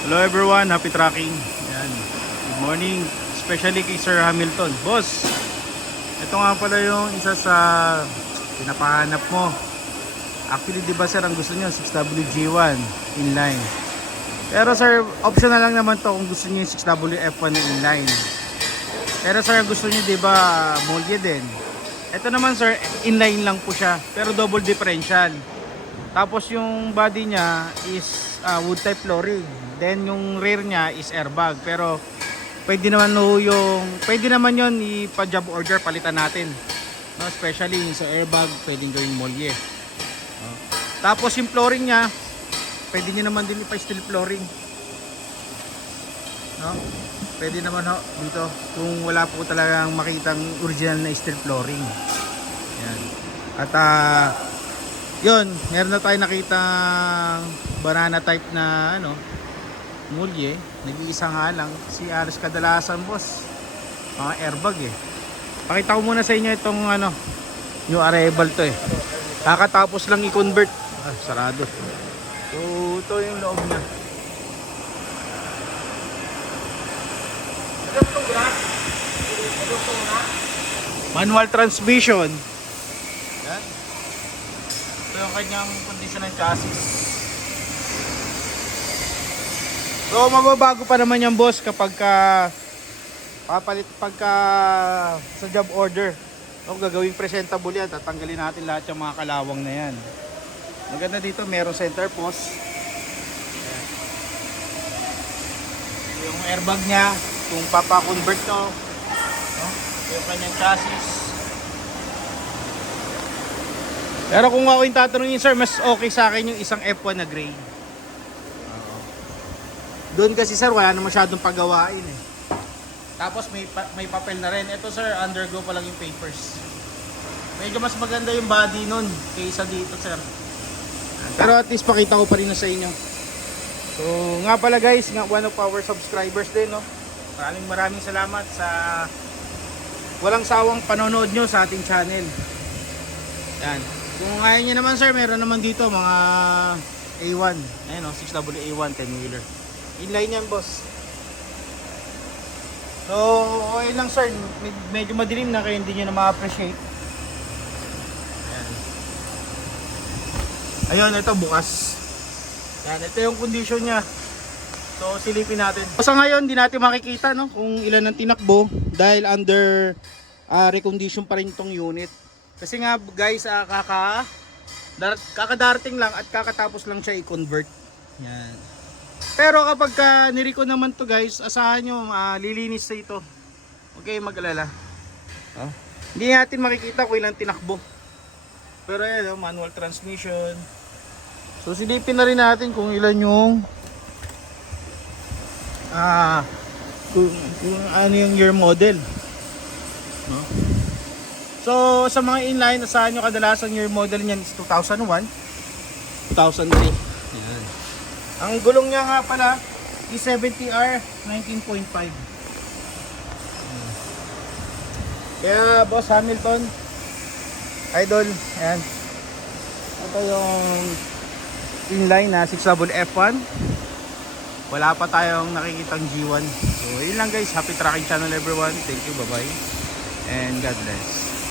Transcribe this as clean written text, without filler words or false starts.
Hello everyone, happy tracking. Yan. Good morning, especially kay Sir Hamilton. Boss, ito nga pala yung isa sa pinapahanap mo. Actually, di ba sir, ang gusto niyo 6WG1 inline. Pero sir, optional lang naman to kung gusto niyo yung 6WF1 na inline. Pero sir, gusto niyo di ba Molye din. Ito naman sir, inline lang po siya, pero double differential. Tapos yung body niya is wood type flooring. Then yung rear niya is airbag. Pero pwede naman yon ipa-job order, palitan natin. No, especially yung sa airbag, pwedeng gawing molye. No. Tapos yung flooring niya, pwede niyo naman din ipa-steel flooring. No? Pwede naman ho dito kung wala po talagang makitang original na steel flooring. Yan. At yun, meron na tayo nakitang banana type na mulye. Nag-iisa nga lang. Si Aris kadalasan boss, mga airbag eh. Pakita ko muna sa inyo itong new arrival to eh. Kakatapos lang i-convert. Sarado. So ito yung loob niya. Manual transmission. Yan. Ito yung kanyang condition ng chassis. So mababago pa naman yan boss kapag pagka sa job order. So, gagawing presentable yan. Tatanggalin natin lahat yung mga kalawang na yan. Maganda dito, meron center post. Ayan. Yung airbag niya, kung papa-convert to, no? Yung kanyang chassis. Pero kung ako yung tatanungin sir, mas okay sa akin yung isang F1 na gray. Doon kasi sir, wala na masyadong paggawain eh. Tapos may papel na rin. Ito sir, undergo pa lang yung papers. Medyo mas maganda yung body nun kaysa dito sir. Pero at least pakita ko pa rin na sa inyo. So nga pala guys, one of our subscribers din, no? Maraming salamat sa walang sawang panonood nyo sa ating channel. Yan. Kung ayaw nyo naman sir, meron naman dito mga A1. Ayan o, 6AA1 10-wheeler. Inline yan boss. So okay lang sir, medyo madilim na kaya hindi nyo na ma-appreciate. Ayun, ito bukas. Yan, ito yung condition niya. So silipin natin. Sa ngayon, hindi natin makikita no, kung ilan ang tinakbo dahil under recondition pa rin itong unit. Kasi nga guys, kakadarating lang at kakatapos lang siya i-convert. Yan. Pero kapag niriko naman to guys, asahan nyo, lilinis na ito. Okay, mag-alala. Hindi natin makikita kung ilang tinakbo. Pero yan, manual transmission. So silipin na rin natin kung ilan yung kung ano yung year model. No? So sa mga inline, asahan nyo kadalasan year model niyan is 2001, 2003. Yan. Ang gulong niya nga pala is 70R 19.5. Kaya boss Hamilton, idol, ayan. Ito yung inline na 6WF1. Wala pa tayong nakikitang G1. So yun lang guys, happy tracking channel everyone. Thank you, bye bye and God bless.